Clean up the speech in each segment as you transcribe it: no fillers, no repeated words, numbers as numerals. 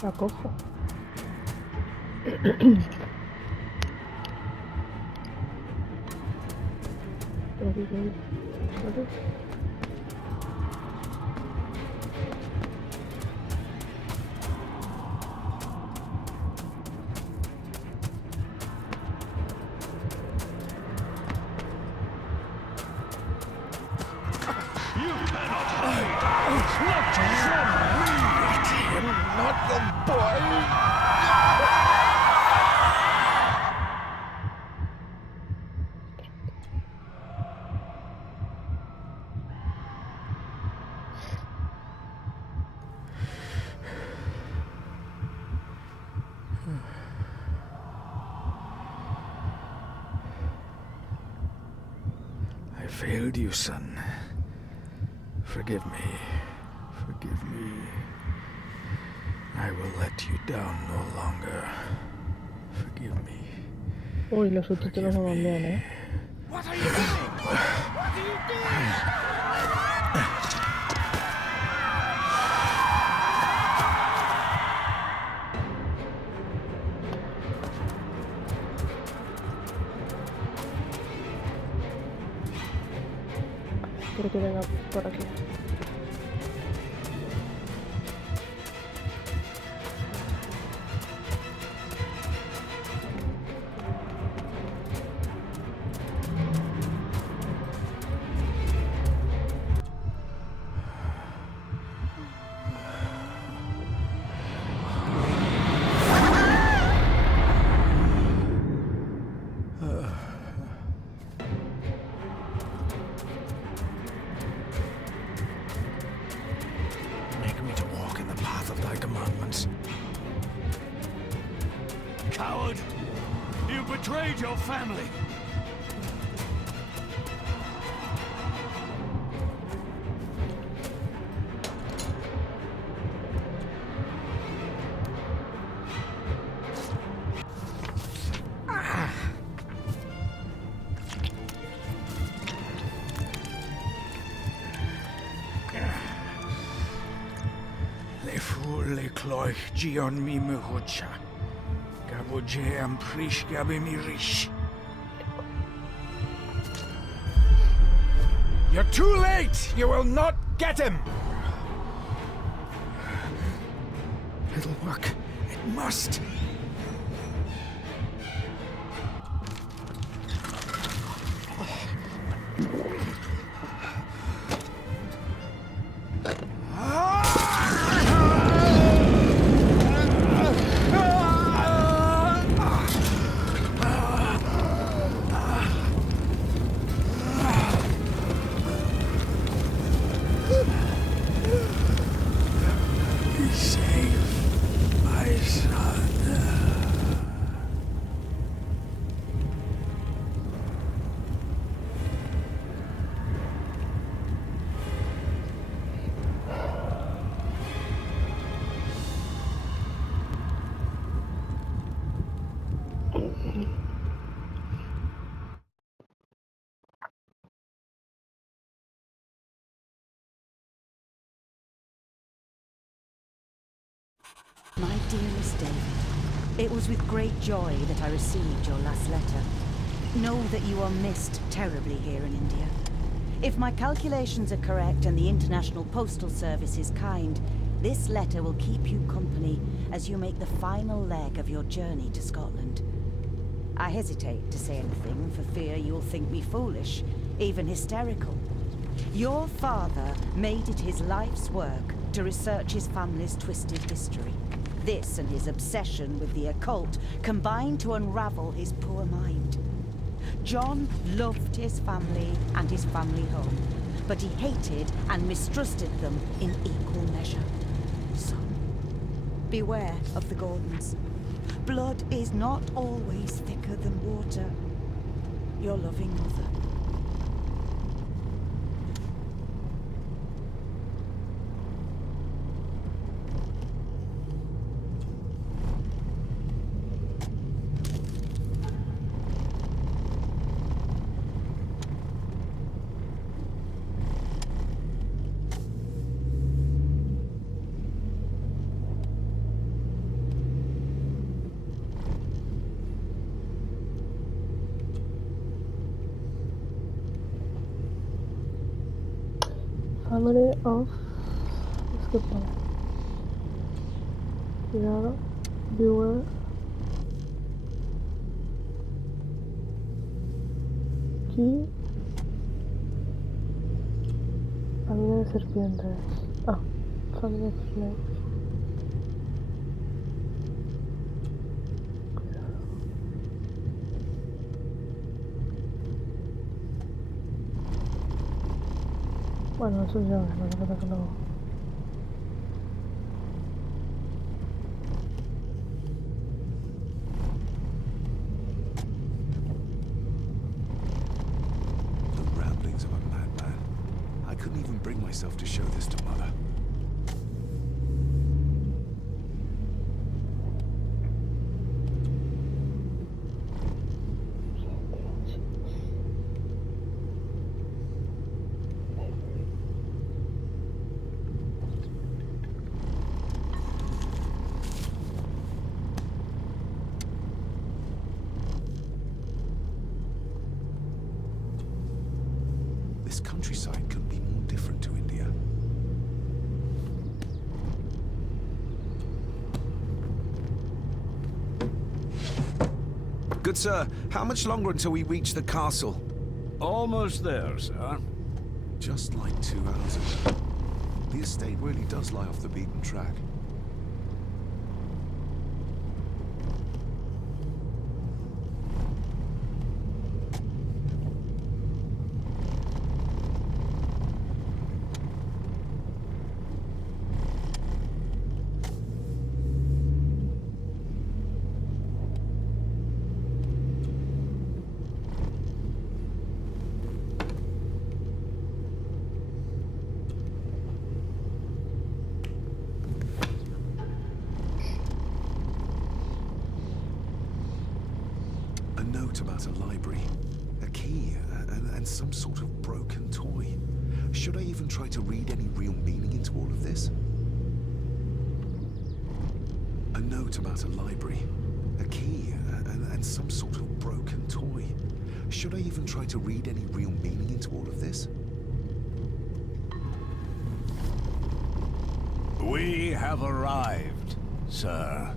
La cojo. Sorry. You cannot hide! Not from me! I am not the boy! I failed you, son. Forgive me. Forgive me. I will let you down no longer. Forgive me. Uy, los subtítulos no van bien, ¿eh? What are you doing? What are you doing? Quiero que venga por aquí. Make me to walk in the path of thy commandments. Coward! You betrayed your family! Le fu le cloich gion mi muhucha. Gaboje am prish gabi mi rish. You're too late! You will not get him! It'll work. It must. Save my son. My dearest David, it was with great joy that I received your last letter. Know that you are missed terribly here in India. If my calculations are correct and the International Postal Service is kind, this letter will keep you company as you make the final leg of your journey to Scotland. I hesitate to say anything for fear you'll think me foolish, even hysterical. Your father made it his life's work to research his family's twisted history. This and his obsession with the occult combined to unravel his poor mind. John loved his family and his family home, but he hated and mistrusted them in equal measure. So, beware of the Gordons. Blood is not always thicker than water. Your loving mother. Family of... Disculpa. Cuidado. Viewer. Aquí. Familia de serpientes. Ah, familia de snakes. Cuidado. Bueno, eso ya, no hace falta que lo... The ramblings of a madman. I couldn't even bring myself to show this to Mother. This countryside couldn't be more different to India. Good sir, how much longer until we reach the castle? Almost there, sir. Just like 2 hours ago. The estate really does lie off the beaten track. A note about a library, a key, and some sort of broken toy. Should I even try to read any real meaning into all of this? A note about a library, a key, and some sort of broken toy. Should I even try to read any real meaning into all of this? We have arrived, sir.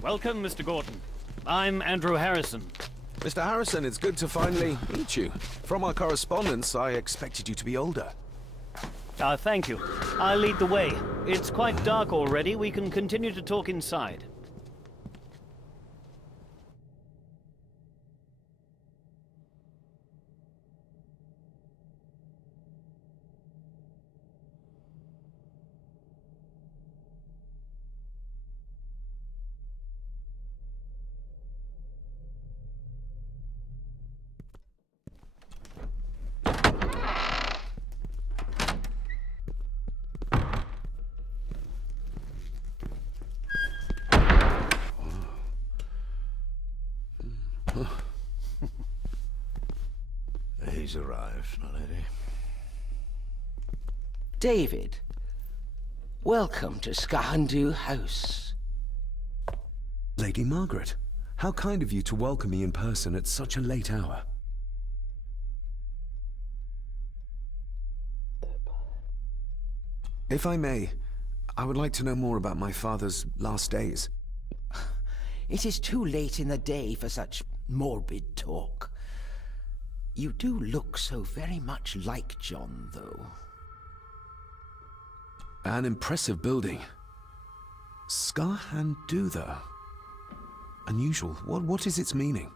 Welcome, Mr. Gordon. I'm Andrew Harrison. Mr. Harrison, it's good to finally meet you. From our correspondence, I expected you to be older. Thank you. I'll lead the way. It's quite dark already. We can continue to talk inside. He's arrived, my lady. David, welcome to Skahandu House. Lady Margaret, how kind of you to welcome me in person at such a late hour. If I may, I would like to know more about my father's last days. It is too late in the day for such morbid talk. You do look so very much like John, though. An impressive building. Skahandudha. Unusual. What is its meaning?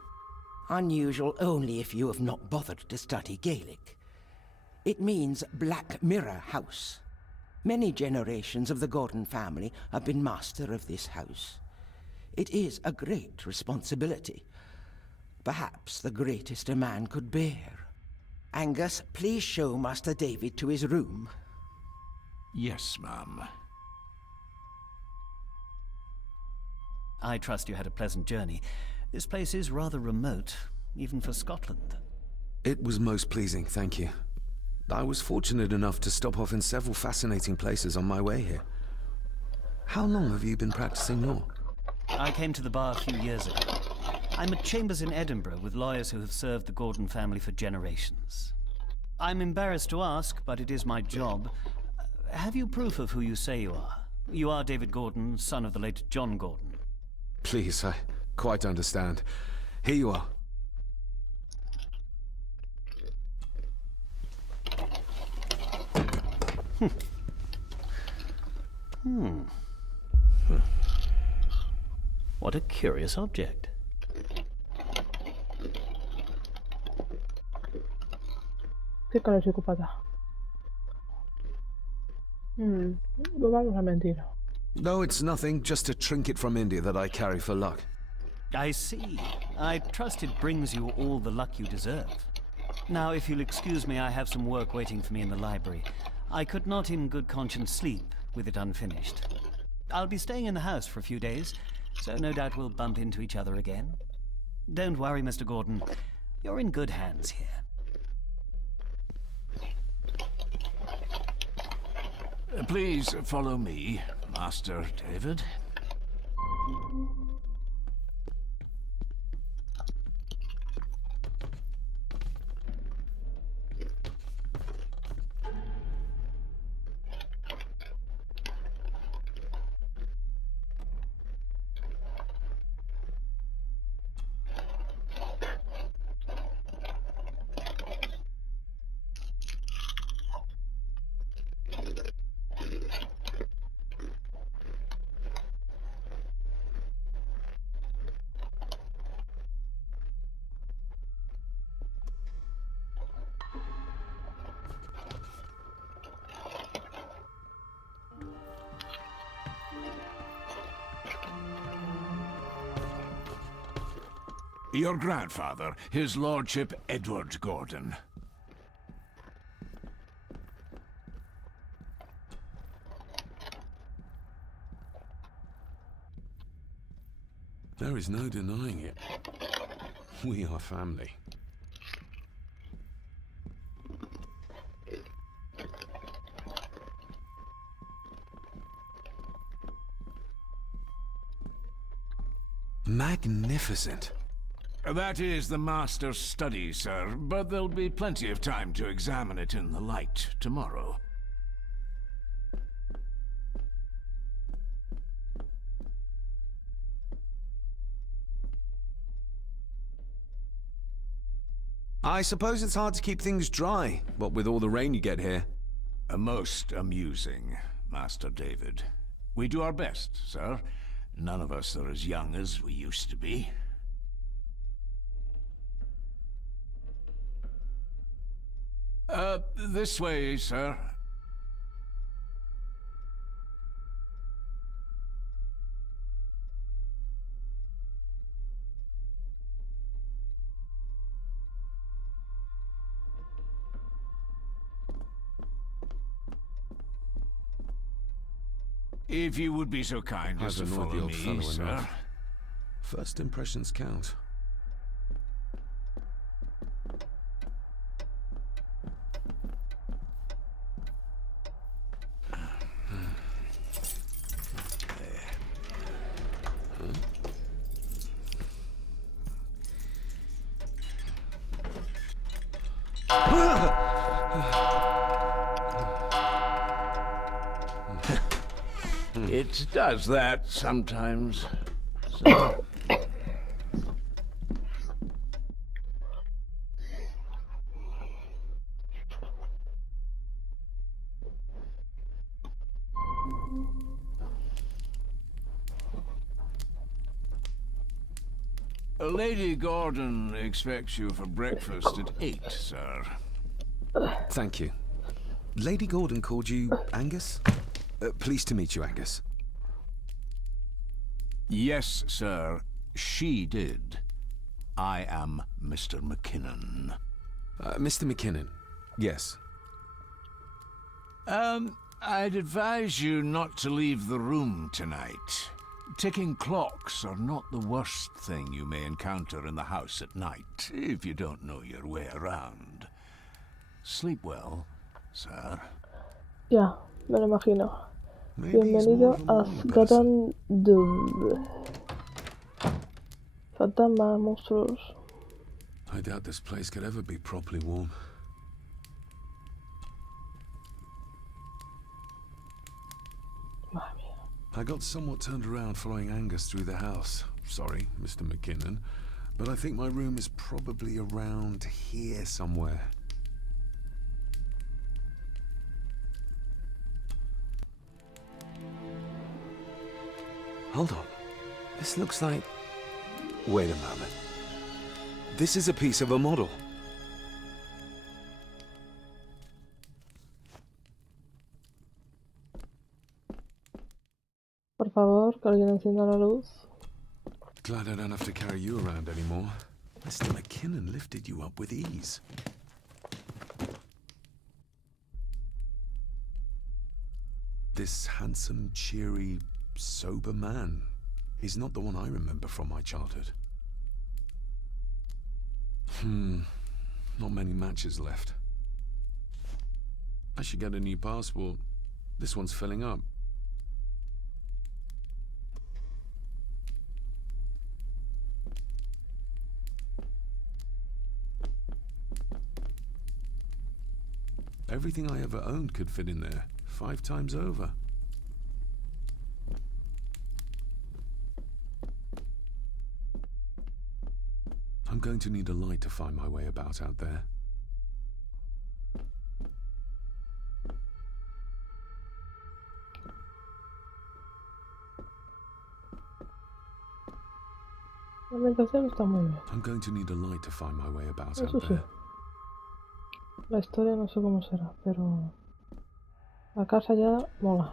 Unusual only if you have not bothered to study Gaelic. It means Black Mirror House. Many generations of the Gordon family have been master of this house. It is a great responsibility. Perhaps the greatest a man could bear. Angus, please show Master David to his room. Yes, ma'am. I trust you had a pleasant journey. This place is rather remote, even for Scotland. It was most pleasing, thank you. I was fortunate enough to stop off in several fascinating places on my way here. How long have you been practicing law? I came to the bar a few years ago. I'm at chambers in Edinburgh with lawyers who have served the Gordon family for generations. I'm embarrassed to ask, but it is my job. Have you proof of who you say you are? You are David Gordon, son of the late John Gordon. Please, I quite understand. Here you are. What a curious object. 색깔을 주고받아. 노말로 하면 돼요. No, it's nothing, just a trinket from India that I carry for luck. I see. I trust it brings you all the luck you deserve. Now, if you'll excuse me, I have some work waiting for me in the library. I could not in good conscience sleep with it unfinished. I'll be staying in the house for a few days, so no doubt we'll bump into each other again. Don't worry, Mr. Gordon. You're in good hands here. Please follow me, Master David. Your grandfather, his lordship Edward Gordon. There is no denying it. We are family. Magnificent. That is the master's study, sir, but there'll be plenty of time to examine it in the light tomorrow. I suppose it's hard to keep things dry, what with all the rain you get here. Most amusing, Master David. We do our best, sir. None of us are as young as we used to be. This way, sir. If you would be so kind as to I've annoyed follow the old me, fellow sir. enough. First impressions count. It does that sometimes. So. Lady Gordon expects you for breakfast at 8, sir. Thank you. Lady Gordon called you Angus? Pleased to meet you, Angus. Yes, sir. She did. I am Mr. McKinnon. Mr. McKinnon. Yes. I'd advise you not to leave the room tonight. Ticking clocks are not the worst thing you may encounter in the house at night, if you don't know your way around. Sleep well, sir. Ya, me lo imagino. Maybe he's Bienvenido more of a a morning person. Sgatan Dub. Fantasmas, monstruos. I doubt this place could ever be properly warm. Madre mía. I got somewhat turned around following Angus through the house. Sorry, Mr. McKinnon, but I think my room is probably around here somewhere. Hold on. This looks like... Wait a moment. This is a piece of a model. Por favor, que alguien encienda la luz. Glad I don't have to carry you around anymore. Mr. McKinnon lifted you up with ease. This handsome, cheery, sober man is not the one I remember from my childhood. Not many matches left. I should get a new passport. This one's filling up. Everything I ever owned could fit in there, 5 times over. I'm going to need a light to find my way about out there. La ambientación está muy bien. I'm going to need a light to find my way about Eso out sí. there. La historia no sé cómo será, pero la casa ya mola.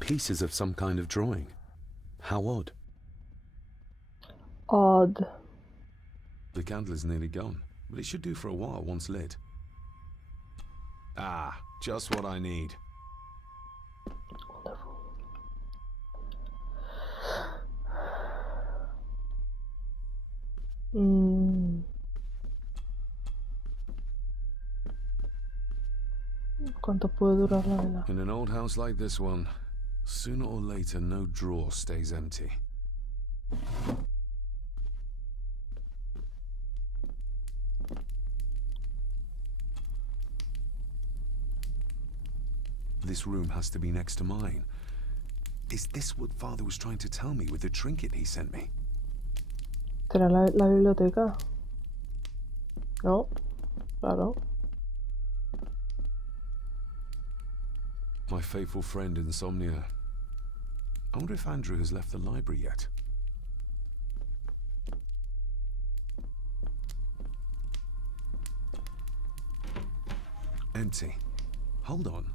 Pieces of some kind of drawing. How odd. Odd. The candle is nearly gone, but it should do for a while once lit. Ah, just what I need. ¿Cuánto puede durar la vela? In an old house like this one, sooner or later no drawer stays empty. This room has to be next to mine. Is this what Father was trying to tell me with the trinket he sent me? ¿Será la biblioteca? No, claro. My faithful friend Insomnia. I wonder if Andrew has left the library yet. Empty. Hold on.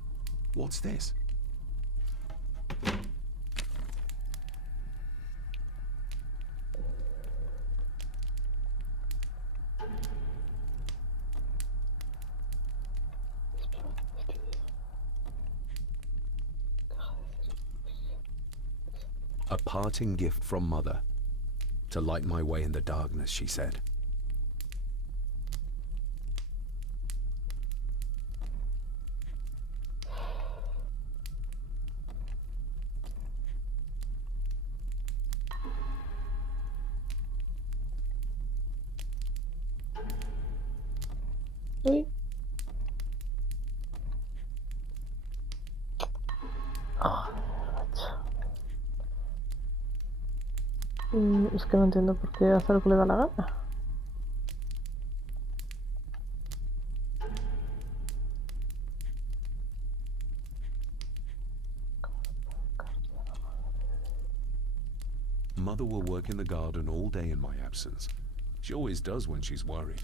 What's this? A parting gift from Mother. To light my way in the darkness, she said. Uy. Es que no entiendo por qué hacer lo que le da la gana. Mother will work in the garden all day in my absence. She always does when she's worried.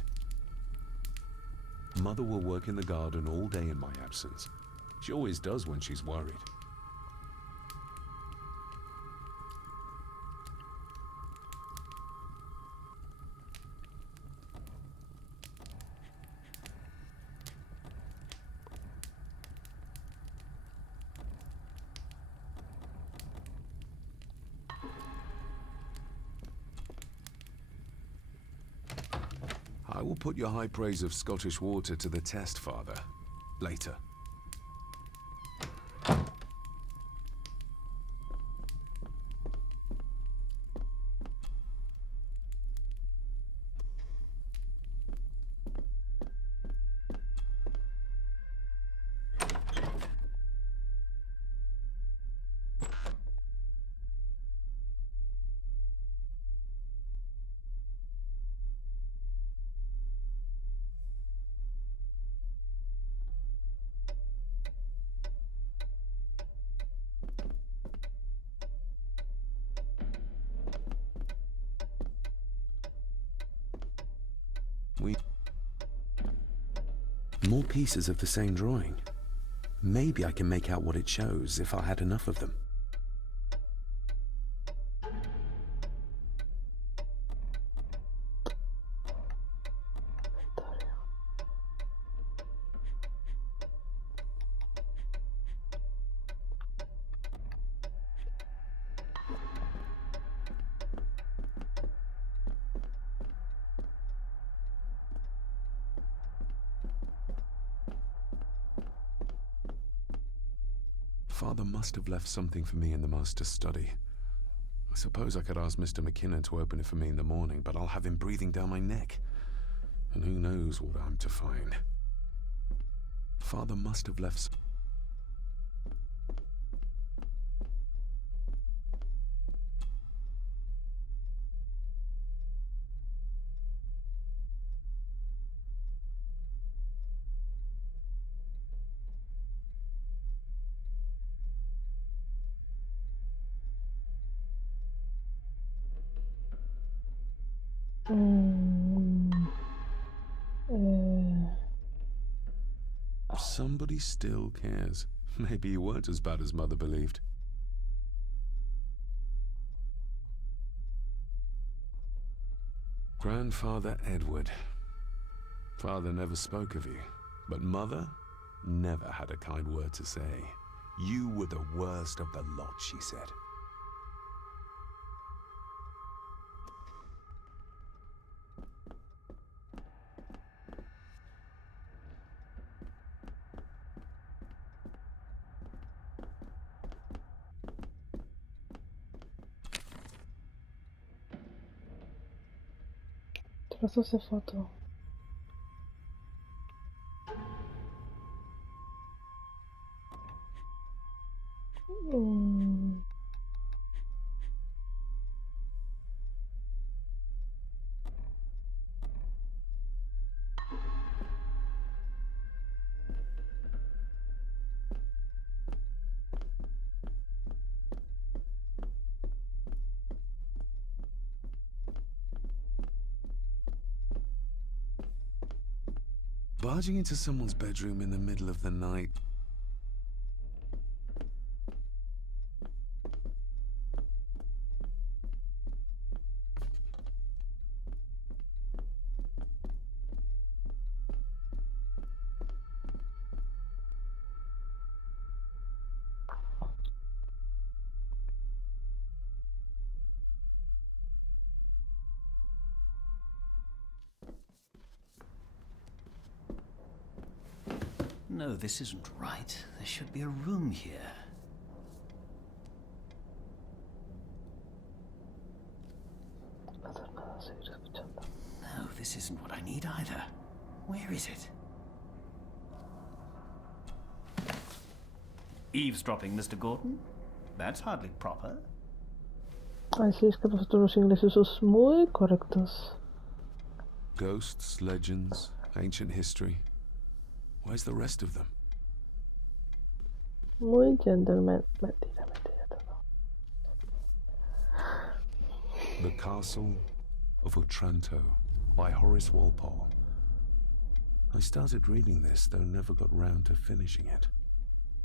Mother will work in the garden all day in my absence. She always does when she's worried. I will put your high praise of Scottish water to the test, Father. Later. More pieces of the same drawing. Maybe I can make out what it shows if I had enough of them. Father must have left something for me in the master's study. I suppose I could ask Mr. McKinnon to open it for me in the morning, but I'll have him breathing down my neck. And who knows what I'm to find. Father must have left Somebody still cares. Maybe you weren't as bad as Mother believed. Grandfather Edward. Father never spoke of you, but Mother never had a kind word to say. You were the worst of the lot, she said. Trozos de foto. Barging into someone's bedroom in the middle of the night. No, this isn't right. There should be a room here. No, this isn't what I need either. Where is it? Eavesdropping, Mr. Gordon? That's hardly proper. Así es que vosotros los ingleses sois muy correctos. Ghosts, legends, ancient history. Where's the rest of them? Muy gentleman. Mentira, mentira todo. The Castle of Otranto by Horace Walpole. I started reading this, though never got round to finishing it.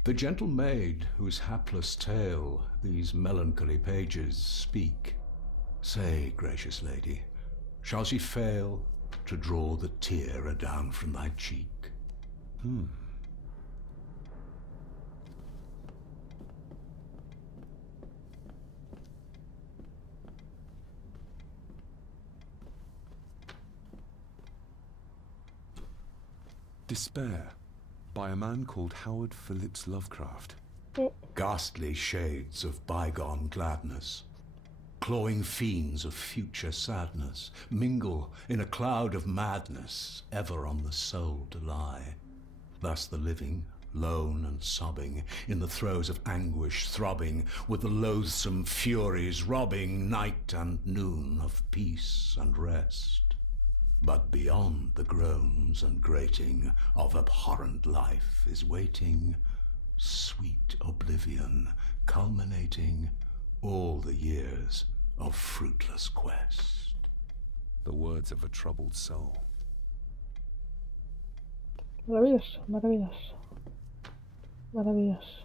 The gentle maid whose hapless tale these melancholy pages speak. Say, gracious lady, shall she fail to draw the tear adown from thy cheek? Despair by a man called Howard Phillips Lovecraft. Ghastly shades of bygone gladness, clawing fiends of future sadness, mingle in a cloud of madness, ever on the soul to lie. Thus the living, lone and sobbing, in the throes of anguish throbbing, with the loathsome furies robbing night and noon of peace and rest. But beyond the groans and grating of abhorrent life is waiting sweet oblivion, culminating all the years of fruitless quest. The words of a troubled soul. Maravilloso, maravilloso. Maravilloso.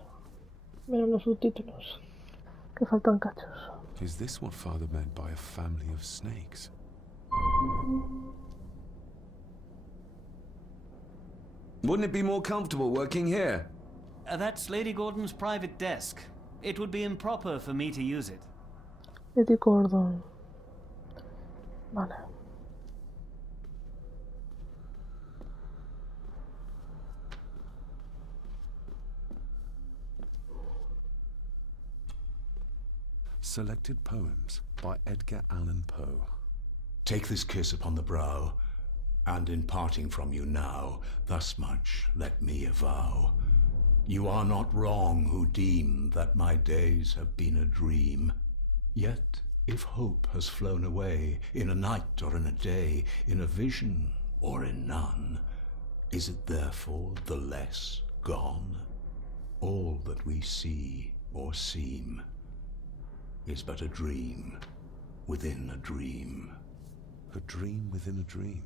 Menos los subtítulos, que faltan cachos. Is this what Father meant by a family of snakes? Wouldn't it be more comfortable working here? That's Lady Gordon's private desk. It would be improper for me to use it. Lady Gordon. Vale. Selected Poems by Edgar Allan Poe. Take this kiss upon the brow, and in parting from you now, thus much let me avow. You are not wrong who deem that my days have been a dream. Yet, if hope has flown away, in a night or in a day, in a vision or in none, is it therefore the less gone? All that we see or seem is but a dream within a dream. A dream within a dream.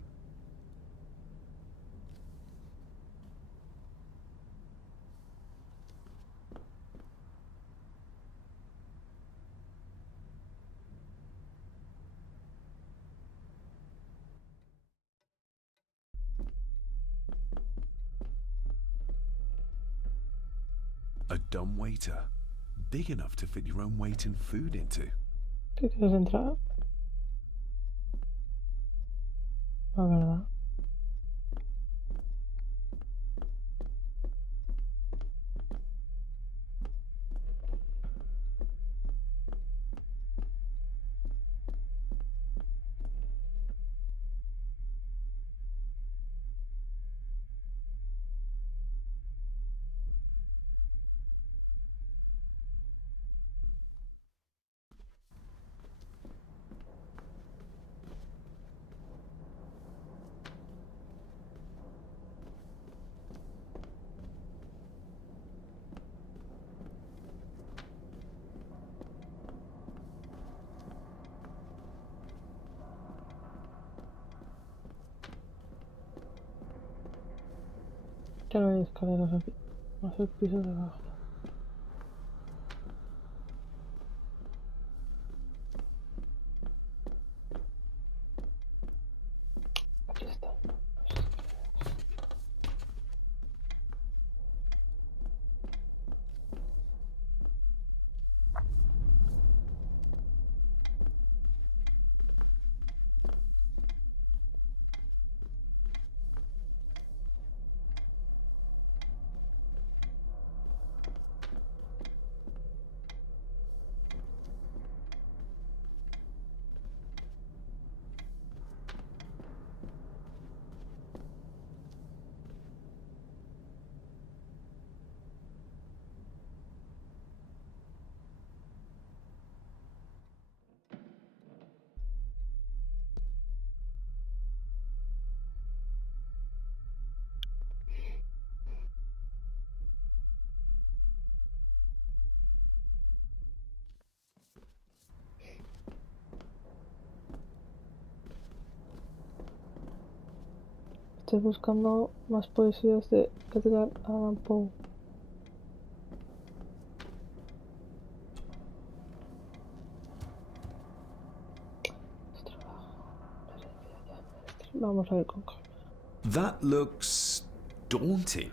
A dumbwaiter. Big enough to fit your own weight and food into. ¿Qué quieres entrar? La verdad. Ya no hay escaleras aquí. Va a ser piso de abajo. Aquí está. Estoy buscando más poesías de Edgar Allan Poe. Vamos a ver con calma. That looks daunting.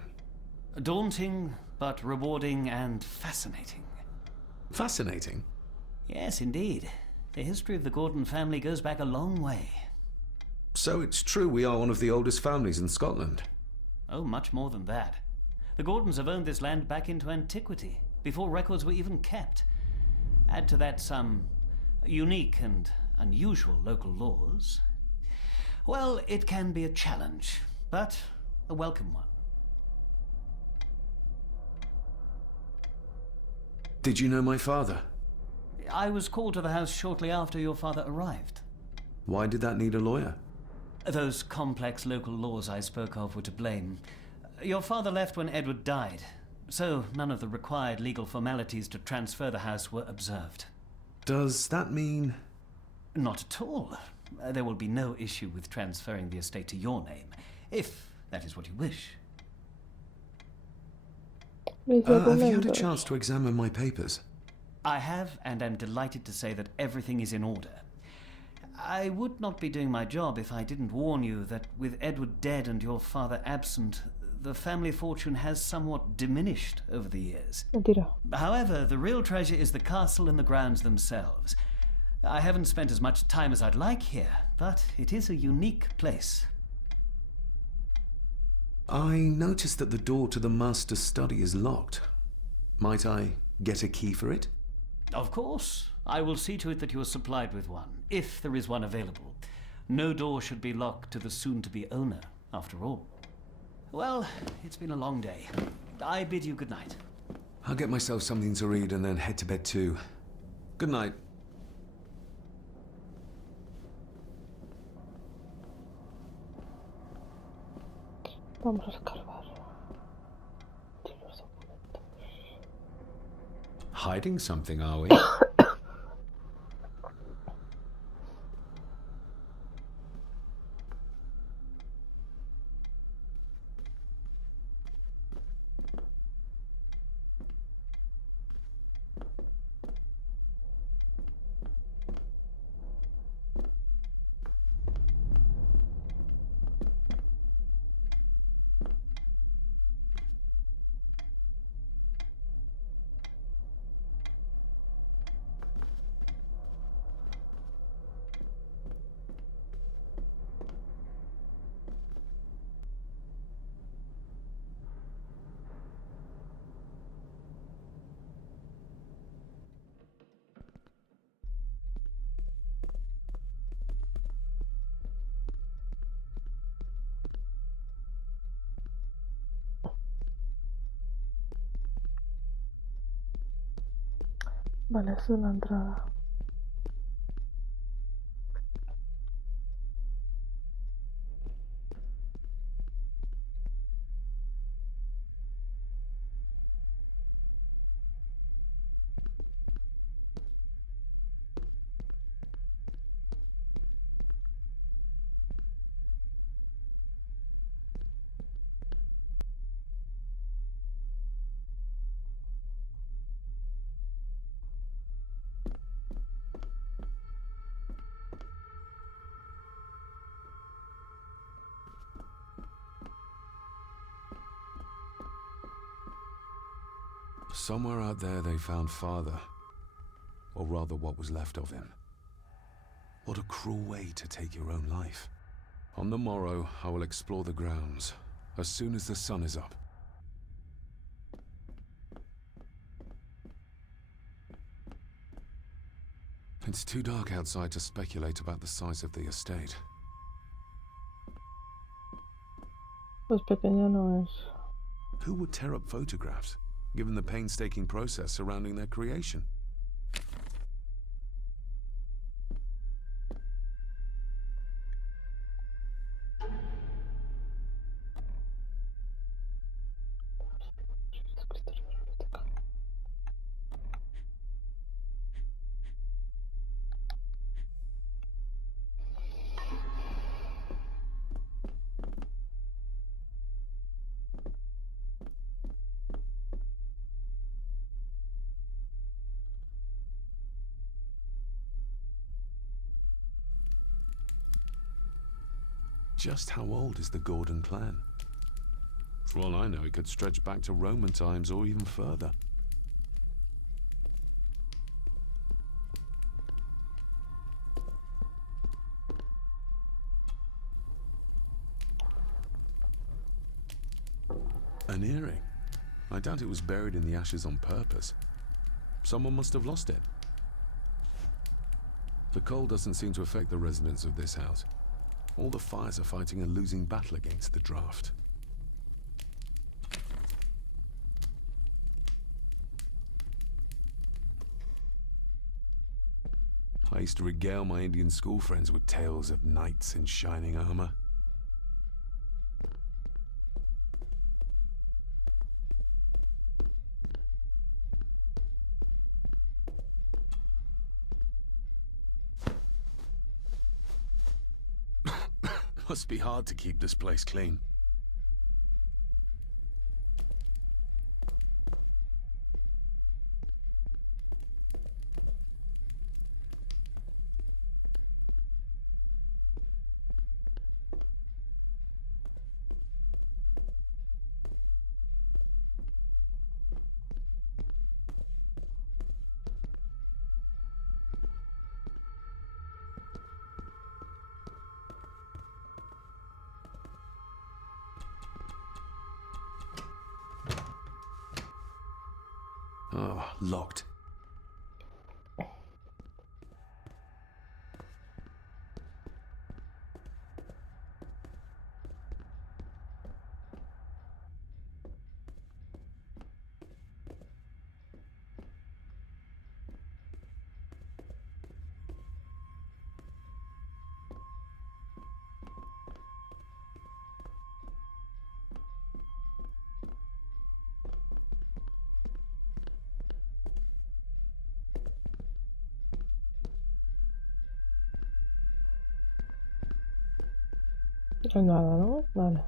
Daunting, but rewarding and fascinating. Fascinating. Yes, indeed. The history of the Gordon family goes back a long way. So it's true we are one of the oldest families in Scotland. Oh, much more than that. The Gordons have owned this land back into antiquity, before records were even kept. Add to that some unique and unusual local laws. Well, it can be a challenge, but a welcome one. Did you know my father? I was called to the house shortly after your father arrived. Why did that need a lawyer? Those complex local laws I spoke of were to blame. Your father left when Edward died, so none of the required legal formalities to transfer the house were observed. Does that mean... Not at all. There will be no issue with transferring the estate to your name, if that is what you wish. have you had a chance to examine my papers? I have, and am delighted to say that everything is in order. I would not be doing my job if I didn't warn you that with Edward dead and your father absent, the family fortune has somewhat diminished over the years. Mentira. However, the real treasure is the castle and the grounds themselves. I haven't spent as much time as I'd like here, but it is a unique place. I noticed that the door to the master's study is locked. Might I get a key for it? Of course. I will see to it that you are supplied with one, if there is one available. No door should be locked to the soon-to-be owner, after all. Well, it's been a long day. I bid you good night. I'll get myself something to read and then head to bed too. Good night. Vamos a escarbar. Hiding something, are we? Vale, es una entrada. Somewhere out there they found father. Or rather what was left of him. What a cruel way to take your own life. On the morrow, I will explore the grounds, as soon as the sun is up. It's too dark outside to speculate about the size of the estate. Pues pequeño no es. Who would tear up photographs, given the painstaking process surrounding their creation? Just how old is the Gordon clan? For all I know, it could stretch back to Roman times or even further. An earring. I doubt it was buried in the ashes on purpose. Someone must have lost it. The cold doesn't seem to affect the residents of this house. All the fires are fighting a losing battle against the draft. I used to regale my Indian school friends with tales of knights in shining armor. Must be hard to keep this place clean. Oh, locked. No hay nada, ¿no? Vale.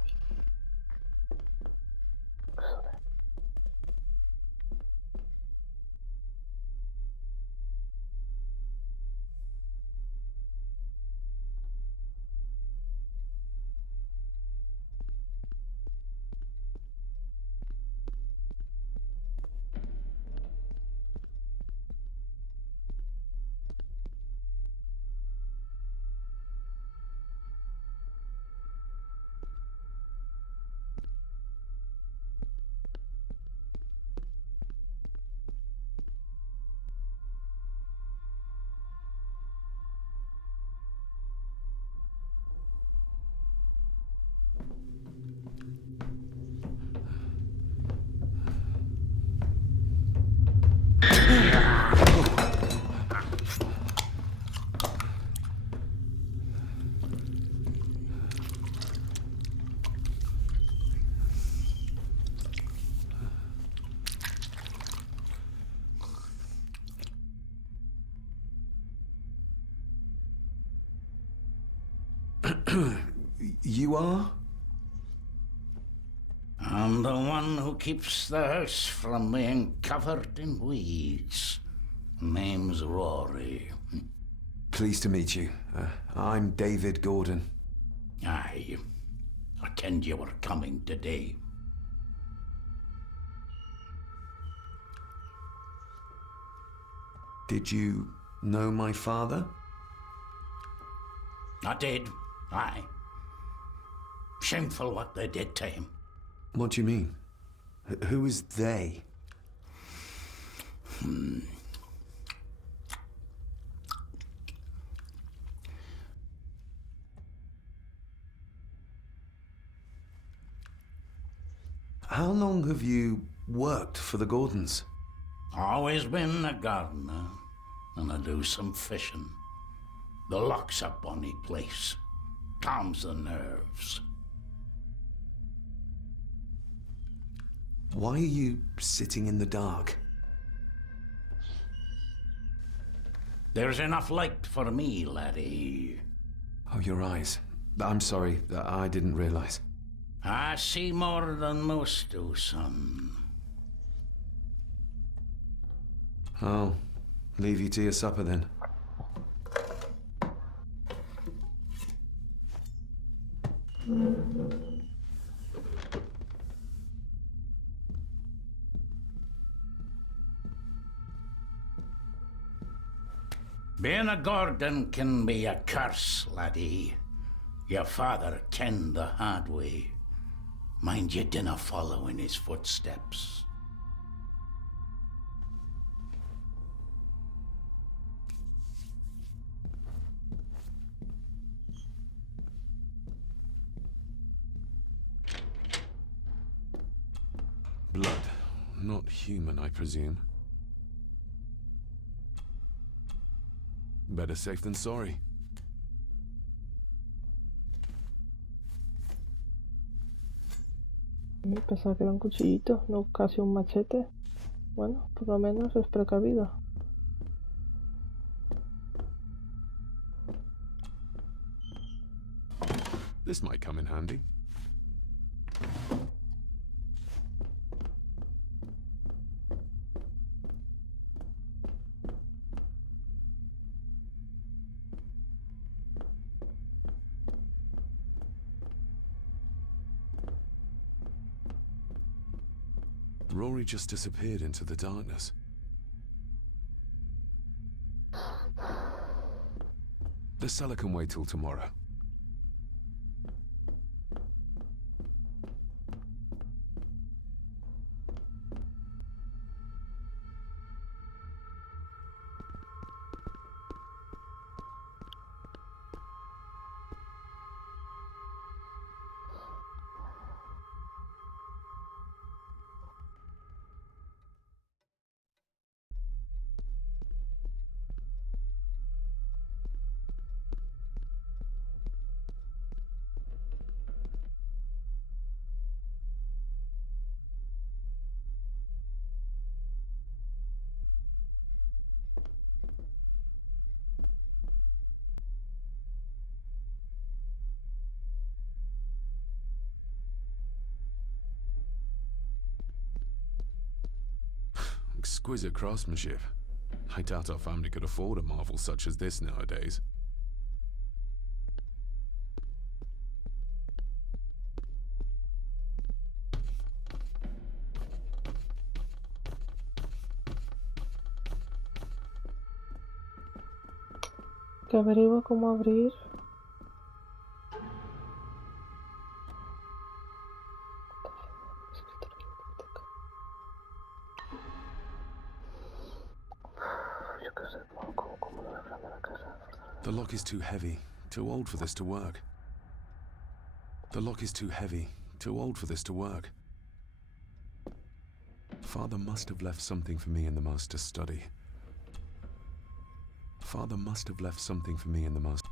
You are? I'm the one who keeps the house from being covered in weeds. Name's Rory. Pleased to meet you. I'm David Gordon. Aye. I kenned you were coming today. Did you know my father? I did. Aye. Shameful what they did to him. What do you mean? Who is they? How long have you worked for the Gordons? Always been a gardener, and I do some fishing. The loch's a bonny place. Calms the nerves. Why are you sitting in the dark? There's enough light for me, laddie. Oh, your eyes. I'm sorry, I didn't realize. I see more than most do, son. I'll leave you to your supper then. Being a Gordon can be a curse, laddie. Your father kenned the hard way. Mind you dinna follow in his footsteps. Blood. Not human, I presume. Better safe than sorry. Pensaba que era un cuchillito, no casi un machete. Bueno, por lo menos es precavido. This might come in handy. Rory just disappeared into the darkness. The cellar can wait till tomorrow. Exquisite craftsmanship. I doubt our family could afford a marvel such as this nowadays. Que averigua cómo abrir. The lock is too heavy, too old for this to work. The lock is too heavy, too old for this to work. Father must have left something for me in the master's study. Father must have left something for me in the master.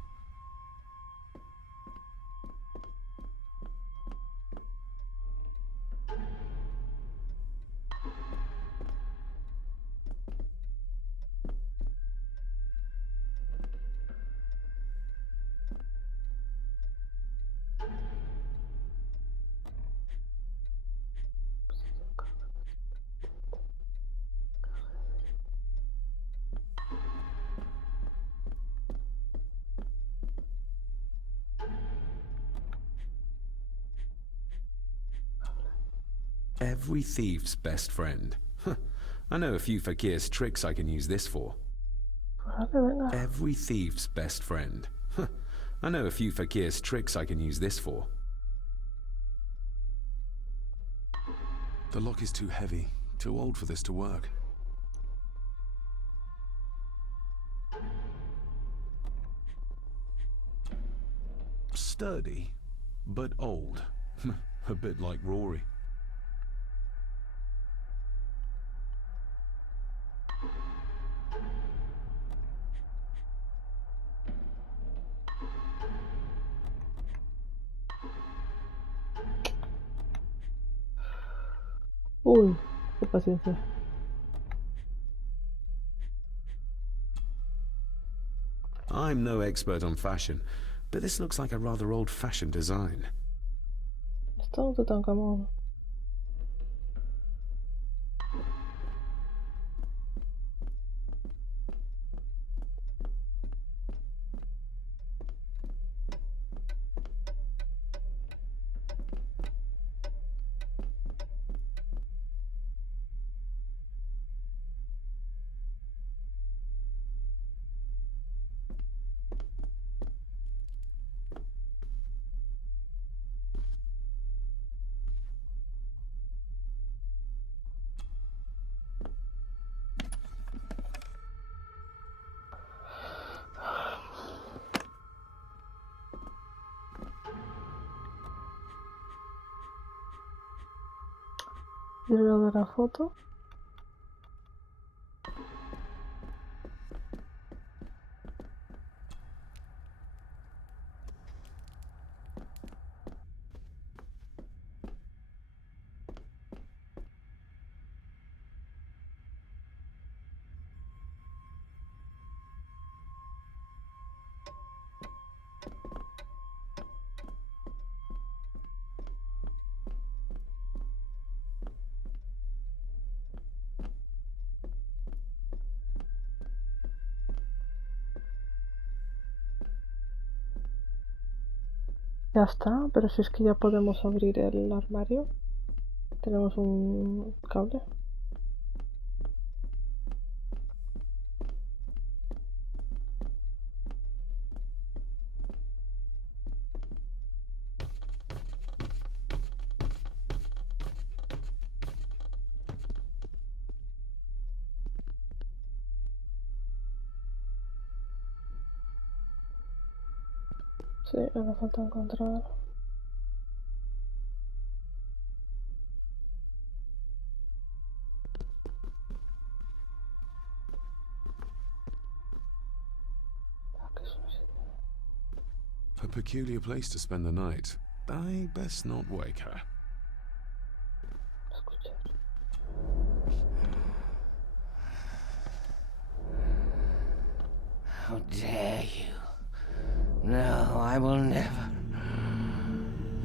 Every thief's best friend. I know a few fakir's tricks I can use this for. Every thief's best friend. I know a few fakir's tricks I can use this for. The lock is too heavy, too old for this to work. Sturdy, but old. A bit like Rory. Uy, qué paciencia. I'm no expert on fashion, but this looks like a rather old-fashioned design. Esto es un Tutankamón. Y lo de la foto. Ya está, pero si es que ya podemos abrir el armario. Tenemos un cable. Sí, ahora falta encontrar. A peculiar place to spend the night. I best not wake her. Escuchar. How dare you? No, I will never.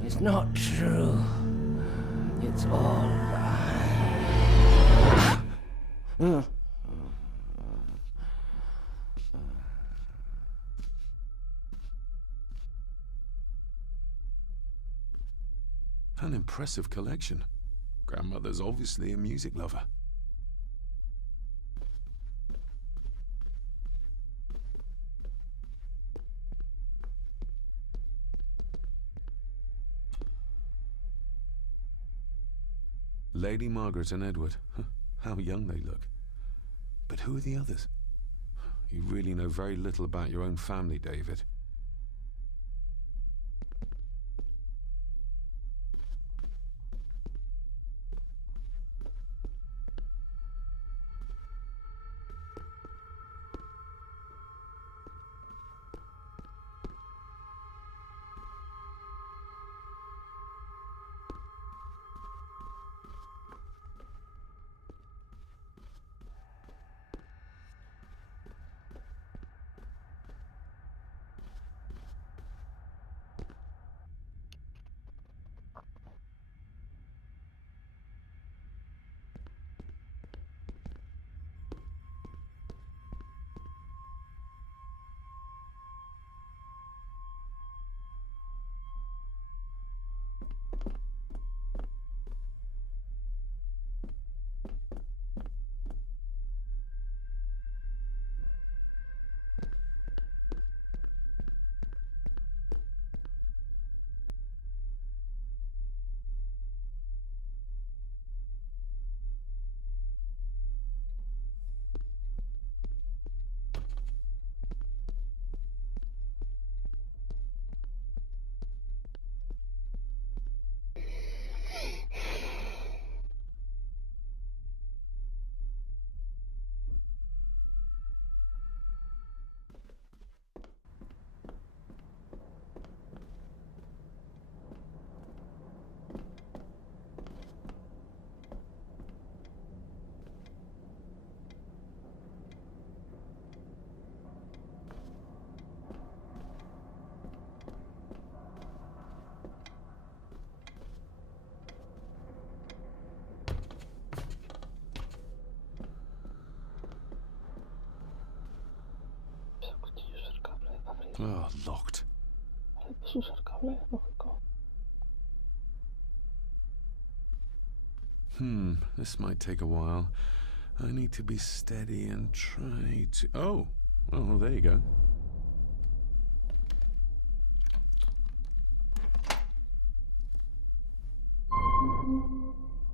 It's not true. It's all lie. An impressive collection. Grandmother's obviously a music lover. Lady Margaret and Edward. How young they look. But who are the others? You really know very little about your own family, David. Oh, locked. Pues usar cable, lógico. This might take a while. I need to be steady and try to... Oh, there you go.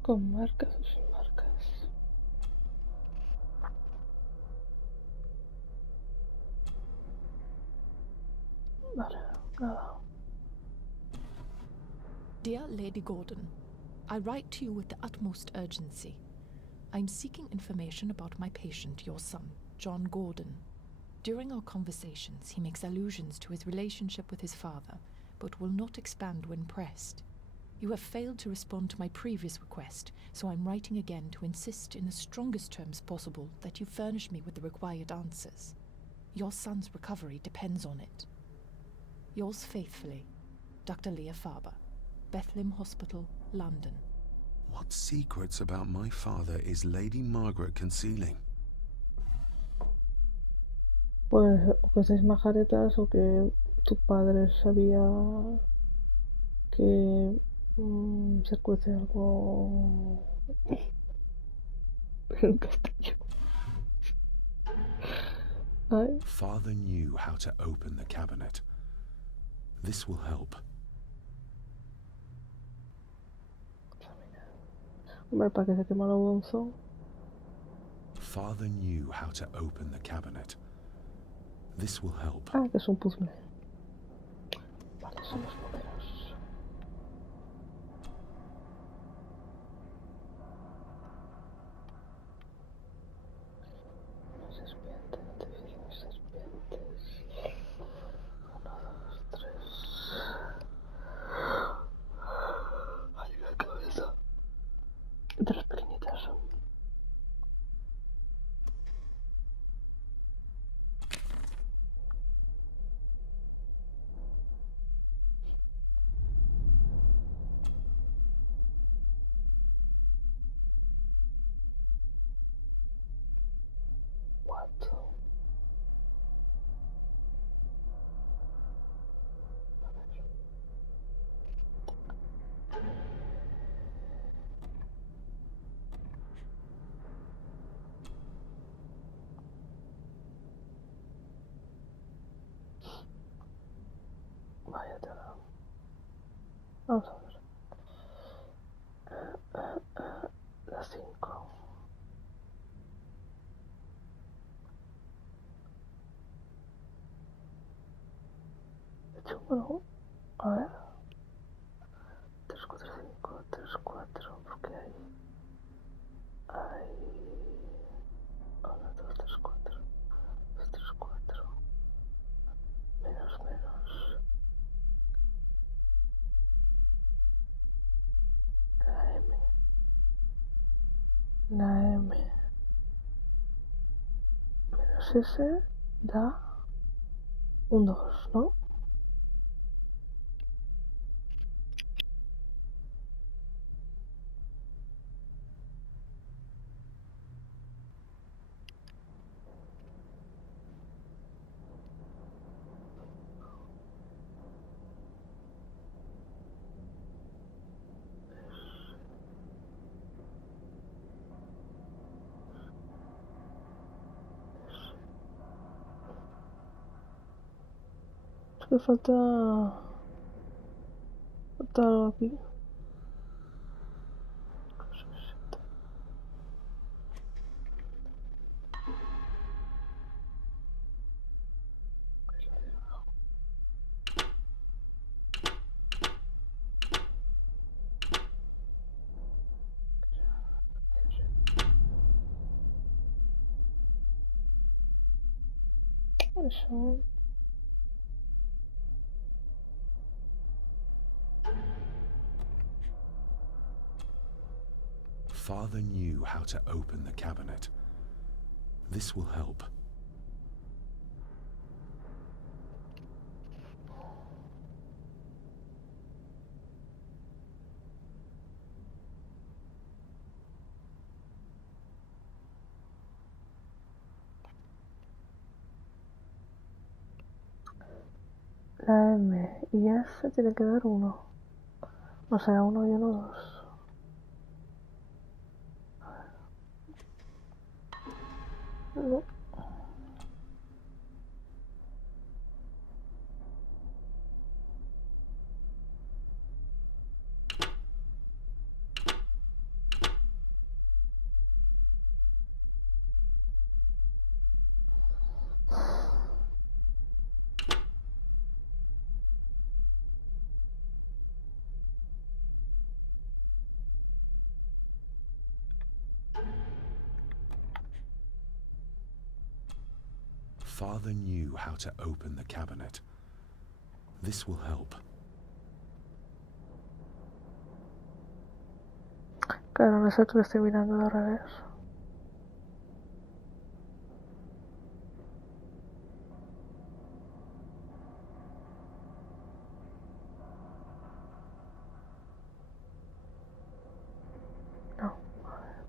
Con marcas o sin marcas. Vale, nada. Dear Lady Gordon, I write to you with the utmost urgency. I'm seeking information about my patient, your son, John Gordon. During our conversations, he makes allusions to his relationship with his father, but will not expand when pressed. You have failed to respond to my previous request, so I'm writing again to insist in the strongest terms possible that you furnish me with the required answers. Your son's recovery depends on it. Yours faithfully, Dr. Leah Faber, Bethlehem Hospital, London. What secrets about my father is Lady Margaret concealing? Pues o que seis majaretas o que tu padre sabía que se cuece algo en castillo. Ay, Father knew how to open the cabinet. This will help. hombre, para que se quema lo bonzo. Father knew how to open the cabinet. This will help. Ah, que es un puzzle. Vale, son los números. Serpiente, difícil, serpientes. 1, 2, 3. Ay, la cabeza. De las pequeñitas. What? Vaya tela. Vamos a ver. La 5. De hecho, bueno, a ver. 3, 4, 5, 3, 4. Porque hay 1, 2, 3, 4. 2, 3, 4. Menos, menos. La M. La M. Menos S da un 2, ¿no? Es que falta algo aquí. Eso. Father knew how to open the cabinet. This will help. La M y S tiene que dar 1. O sea, 1 y 1, 2. No. father knew how to open the cabinet. This will help. Claro, no sé que lo estoy mirando de revés. No, a ver.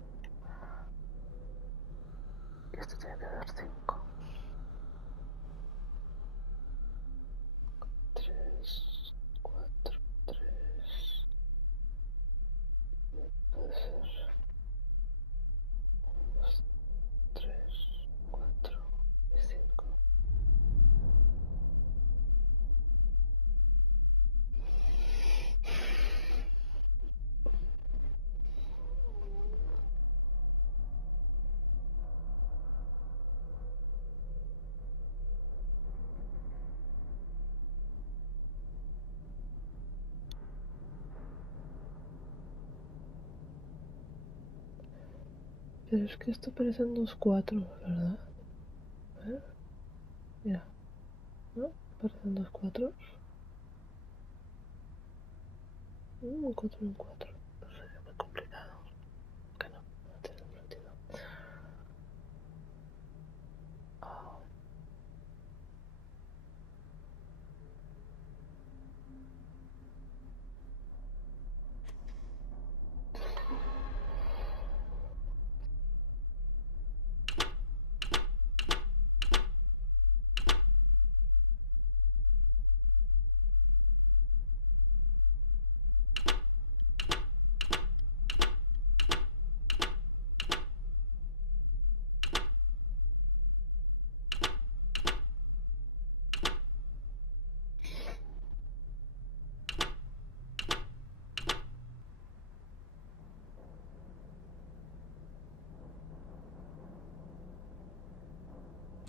Y esto tiene que dar 5. 3, 4, 3. Puede ser. 2, 3, 4 y 5. Pero es que esto parecen 2 4, ¿verdad? A ver, mira, ¿no? Parecen 2 4. Un 4 y un 4. No sería muy complicado. Que no, no tiene sentido. Oh.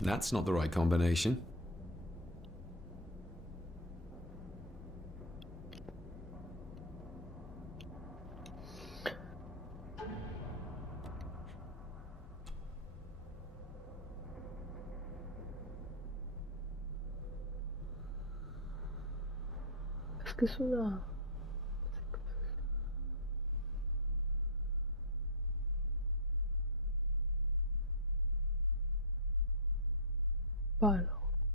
That's not the right combination. Es que es una